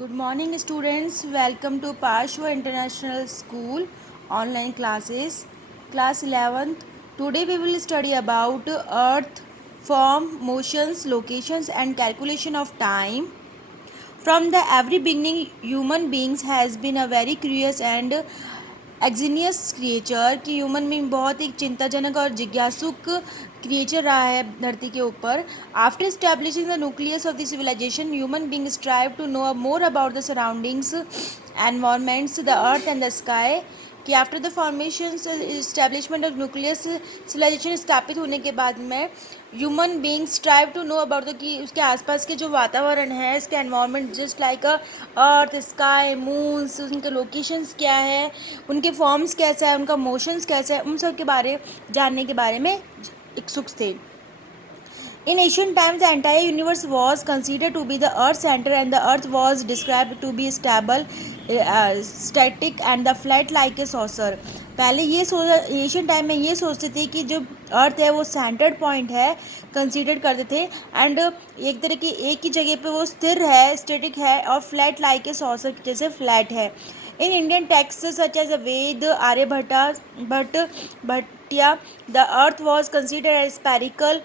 Good morning, students. Welcome to Pashwa International School online classes, class 11th. Today we will study about Earth, form, motions, locations, and calculation of time. From the every beginning, human beings has been a very curious and ingenious creature कि human being बहुत एक चिंताजनक और जिज्ञासुक creature रहा है धरती के ऊपर. After establishing the nucleus of the civilization human being strive to know more about the surroundings environments the earth and the sky कि after the formation establishment of nucleus civilization स्थापित होने के बाद में human beings strive to know about the कि उसके आसपास के जो वातावरण है इसके environment just like earth sky moons उनके लोकेशंस क्या है उनके फॉर्म्स कैसा है उनका मोशंस कैसा है उन सब के बारे जानने के बारे में इच्छुक थे. In ancient times, the entire universe was considered to be the Earth's center, and the Earth was described to be stable, static, and the flat like a saucer. पहले ये एशियन टाइम में ये सोचते थे कि जो अर्थ है वो सेंटर्ड पॉइंट है कंसीडर करते थे एंड एक तरह की एक ही जगह पे वो स्थिर है स्टेटिक है और फ्लैट लाइक ए सॉसर जैसे फ्लैट है. In Indian text such as Veda Aryabhatta भट्टिया the earth was consider as spherical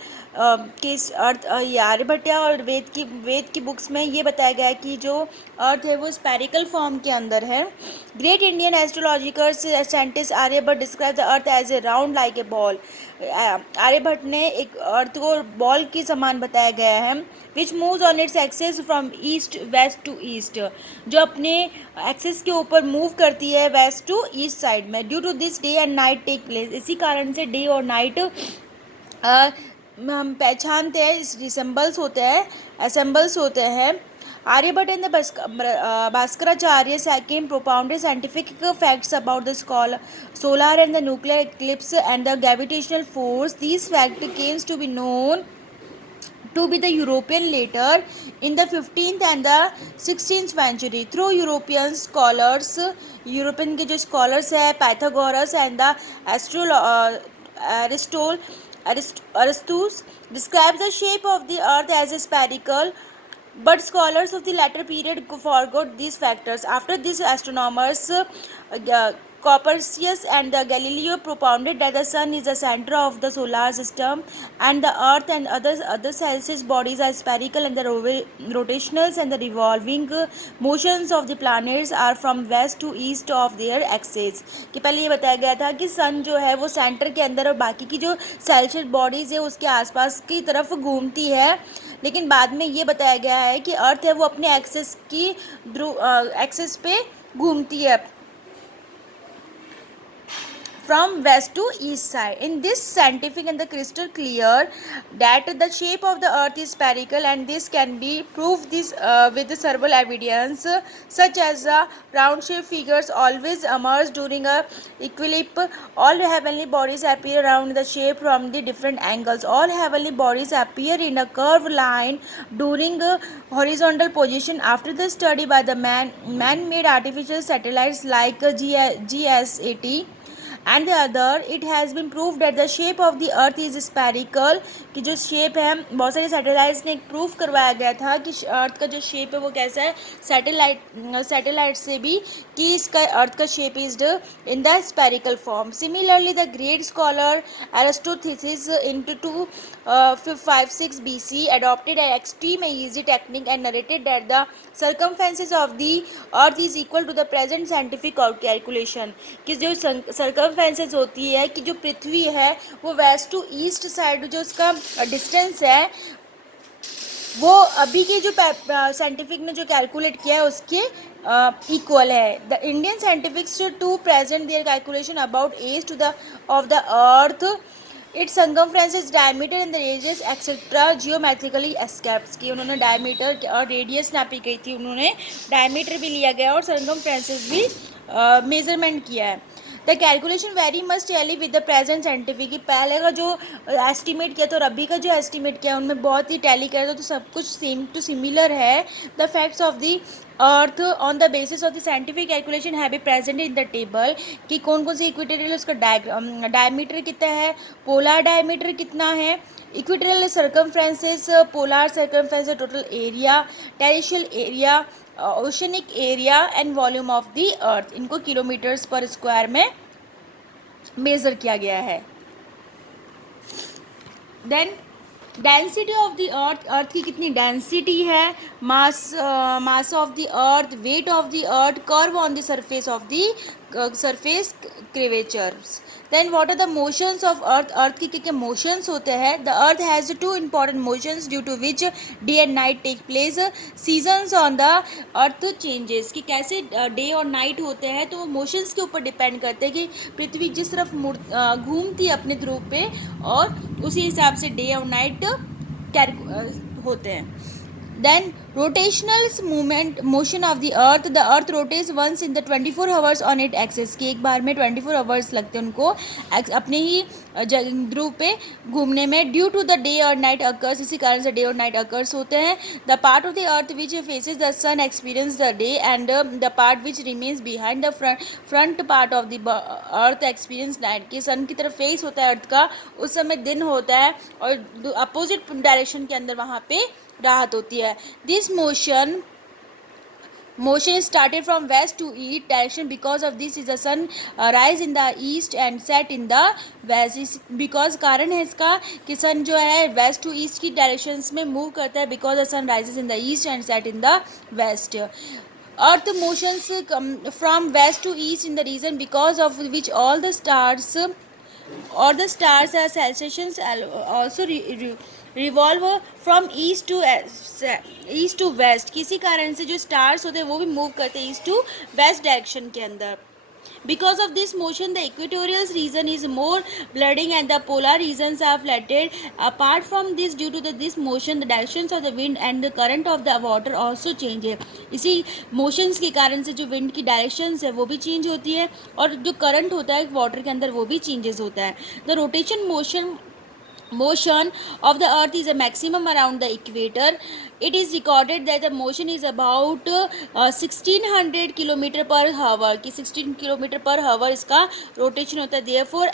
कि अर्थ आर्यभट्टिया और वेद की बुक्स में ये बताया गया है कि जो अर्थ है वो स्पेरिकल फॉर्म के अंदर है. Great Indian astrological scientist Aryabhata describe the earth as a round like a ball. Aryabhata ने एक अर्थ को बॉल के समान बताया गया है which moves on its axis from east west to east जो अपने एक्सेस के ऊपर मूव करती है वेस्ट टू ईस्ट साइड में. Due to this day and night take place इसी कारण से डे और नाइट हम पहचानते हैं रिसेंबल्स होते हैं. Aryabhatta and the Bhaskaracharya second propounded scientific facts about the solar and the nuclear eclipse and the gravitational force. These facts came to be known to be the European later in the 15th and the 16th century through European scholars. European के जो scholars है Pythagoras and the Aristus describes the shape of the earth as a spherical, but scholars of the latter period forgot these factors. After this, astronomers Copernicus and Galileo propounded that the sun is the center of the solar system and the earth and other celestial bodies are spherical and the rotational and the revolving motions of the planets are from west to east of their axis. कि पहले ये बताया गया था कि सन जो है वो सेंटर के अंदर और बाकी की जो सेल्शियल बॉडीज़ है उसके आसपास की तरफ घूमती है, लेकिन बाद में ये बताया गया है कि अर्थ है वो अपने एक्सेस पे घूमती है from west to east side. In this scientific and the crystal clear that the shape of the earth is spherical and this can be proved this with several evidence such as round shaped figures always emerge during a eclipse. All heavenly bodies appear around the shape from the different angles. All heavenly bodies appear in a curved line during horizontal position. After the study by the man-made artificial satellites like GSAT and the other it has been proved that the shape of the earth is spherical कि जो shape है बहुत सारे satellites ने एक proof करवाया गया था कि अर्थ का जो शेप है वो कैसा है सैटेलाइट से भी कि इसका अर्थ का shape is in the spherical form. Similarly the great scholar Eratosthenes in 256 BC adopted an extreme and easy technique and narrated that the circumference of the earth is equal to the present scientific calculation. कि जो सर्कमफेरेंसेस होती है कि जो पृथ्वी है वो waste to east side जो उसका डिस्टेंस है वो अभी के जो साइंटिफिक ने जो कैलकुलेट किया है उसके इक्वल है. The Indian scientifics to present their calculation about as to the of the earth its circumferences diameter and the radius etcetera geometrically escapes की उन्होंने डायमीटर और रेडियस नापी गई थी, उन्होंने डायमीटर भी लिया गया और सर्कमफ्रेंसेस भी मेजरमेंट किया है. The calculation very much tally with the present scientific कि पहले का जो एस्टिमेट किया तो अभी का जो एस्टिमेट किया उनमें बहुत ही टैली किया तो सब कुछ सेम टू सिमिलर है. The facts of the earth on the basis of the scientific calculation है be present in the table कि कौन कौन सी इक्वेटोरियल उसका डायमीटर कितना है, पोलर डायमीटर कितना है, equatorial circumferences, polar circumference, total area, terrestrial area, oceanic area and volume of the earth, इनको किलोमीटर्स पर स्क्वायर में मेजर किया गया है. Then density of the earth, earth की कितनी डेंसिटी है, mass of the earth, weight of the earth, curve on the surface of the surface curvatures. Then what are the motions of earth, earth के क्या motions होते हैं. The earth has to important motions due to which day and night take place. Seasons on the earth changes, कि कैसे day और night होते हैं, तो वो मोशंस के ऊपर डिपेंड करते हैं कि पृथ्वी जिस तरफ घूमती है अपने ध्रुव पे, और उसी हिसाब से डे और नाइट होते हैं. Then rotational movement motion of the earth rotates once in the 24 hours on its axis, कि एक बार में 24 आवर्स लगते हैं उनको अपने ही ध्रुव पे घूमने में. ड्यू टू द डे और नाइट अकर्स, इसी कारण से डे और नाइट अकर्स होते हैं. The part of the earth which faces the sun experience the day and the part which remains behind the front part of the earth experience night, कि sun की तरफ face होता है अर्थ का, उस समय दिन होता है और अपोजिट डायरेक्शन के अंदर वहाँ पे राहत होती है. This motion started from west to east direction. Because of this is the sun rise in the east and set in the west. because कारण है इसका कि सन जो है west to east की directions में move करता है, because the sun rises in the east and set in the west. Earth motions from west to east in the region because of which all the stars or the stars as stations also revolve from east to west. किसी कारण से जो stars होते हैं वो भी move करते हैं ईस्ट टू वेस्ट डायरेक्शन के अंदर. Because of this motion, the equatorial region is more flooding and the polar regions are flooded. Apart from this, due to this motion, the directions of the wind and the current of the water also change. इसी motions के कारण से जो wind की directions है वो भी change होती है, और जो current होता है water के अंदर वो भी changes होता है. The rotation motion of the earth is a maximum around the equator. It is recorded that the motion is about 1600 kilometre पर हावर, कि 16 किलोमीटर पर हावर इसका रोटेशन होता है. therefore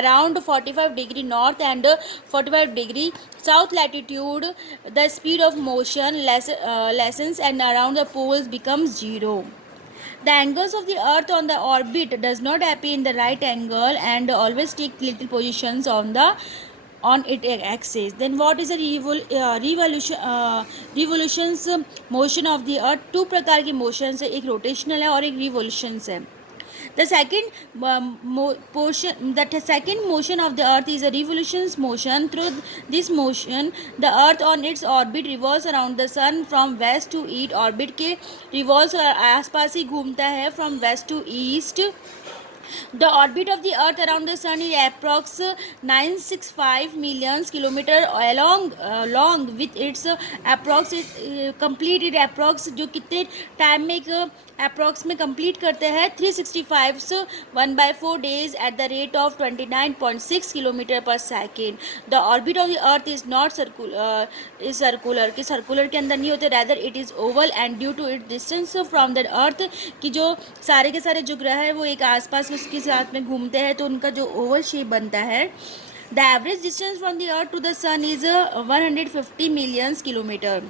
around 45 degree north and 45 degree south latitude the speed of motion lessens and around the poles becomes 0. The angles of the earth on the orbit does not appear in the right angle and always take little positions on its axis. Then what is a revolutions motion of the earth? Two प्रकार की motions है, एक rotational है और एक revolutions है. The second motion of the earth is a revolutions motion. Through this motion, the earth on its orbit revolves around the sun from west to east. Orbit के revolves आसपास ही घूमता है from west to east. The orbit of the earth around the sun is approx 965 million kilometer long with its completed approx जो कितने time में एक approx में complete करते हैं 365 1/4 days at the rate of 29.6 kilometre per second. The orbit of the earth is not circular, कि circular के अंदर नहीं होते, rather it is oval and due to it distance from the earth, कि जो सारे के सारे जो ग्रह है वो एक आसपास में उसके साथ में घूमते हैं तो उनका जो ओवल शेप बनता है. The average distance from the earth to the sun is 150 million kilometre.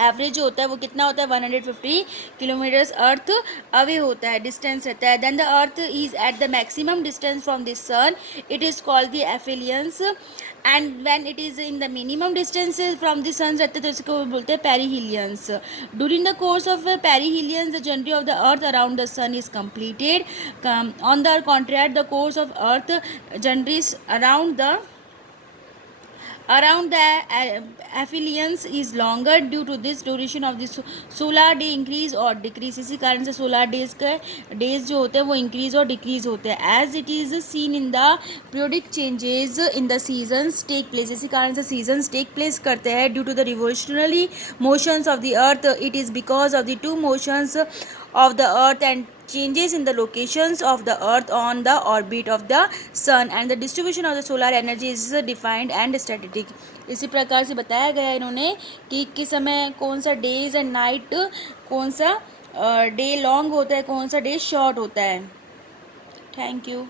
Average जो होता है वो कितना होता है 150 किलोमीटर्स अर्थ अवे होता है, डिस्टेंस रहता है. Then the earth is at the maximum distance from the sun, it is called the aphelions. And when it is in the minimum distance from the sun रहते तो इसको बोलते हैं perihelions. During the course of perihelions the journey of the earth around the sun is completed. On the contrary, the course of earth journeys around the aphelions is longer. Due to this, duration of the solar day increase or decrease. इसी कारण से solar days के days जो होते हैं वो increase और decrease होते हैं. As it is seen in the periodic changes in the seasons take place. इसी कारण से seasons take place करते हैं. Due to the revolutionary motions of the earth, it is because of the two motions of the earth and changes in the locations of the earth on the orbit of the sun and the distribution of the solar energy is defined and static. इसी प्रकार से बताया गया इन्होंने कि किस समय कौन सा डेज एंड नाइट, कौन सा डे लॉन्ग होता है, कौन सा डे शॉर्ट होता है. Thank you.